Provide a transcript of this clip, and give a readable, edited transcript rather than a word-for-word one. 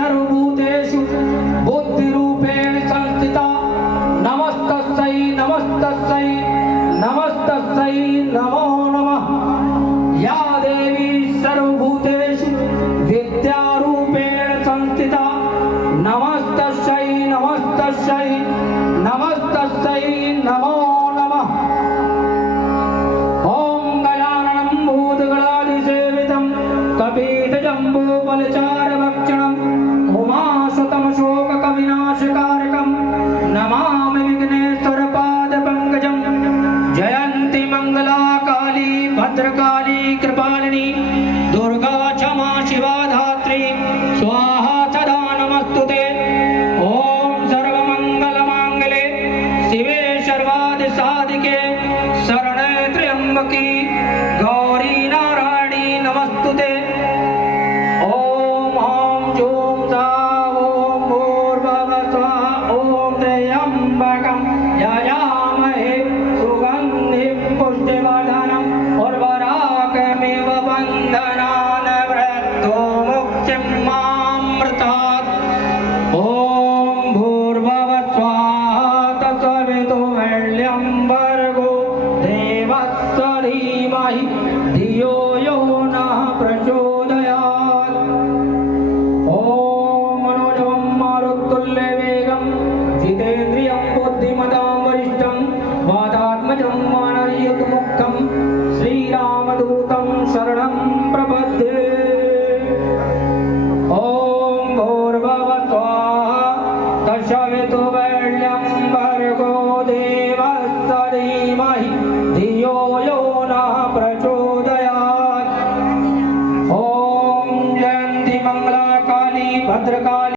सर्वभूतेषु बुद्धिरूपेण संस्थिता नमस्तस्यै नमस्तस्यै नमस्तस्यै नमो नमः। या देवी सर्वभूतेषु विद्यारूपेण संस्थिता नमस्तस्यै नमस्तस्यै नमस्तस्यै नमो नमः। ओम गजाननं भूतगणाधिसेवितं कपीतजम्बूफलचारुभक्षणं उमासुतमशोकविनाशकारकं नमामि विघ्नेश्वरपादपङ्कजं। जयन्ती मंगला काली भद्रकाली कृपालिनी दुर्गा क्षमा शिवा धात्री स्वाहा सदा नमस्तुते। ओम सर्वमंगलमांगले शिवे सर्वादिसाधिके शरणे त्र्यंबकी गौरी नारायणी नमस्तुते। ओम ॐ जूं सा ॐ भूर्भुवः स्वः ॐ त्र्यम्बकं यजामहे सुगन्धिं पुष्टिवर्धनम् उर्वारुकमिव बन्धनान् मृत्युमुक्षीमामृतात्। ॐ भूर्भुवः स्वः तत्सवितुर्वरेण्यं भर्गो देवस्य धीमहि धियो यो नः प्रचोदयात्। ॐ मनोजवं मारुततुल्यवेगं जितेन्द्रियं बुद्धिमतां वरिष्ठं वातात्मजं वानरयुतमुख्यं श्रीरामदूतं शरणं प्रपद्ये। ॐ भूर्भुवः स्वः तत्सवितुर्वरेण्यं भर्गो देवस्य धीमहि धियो यो नः प्रचोदयात्। ॐ जयन्ती मंगला काली भद्रकाली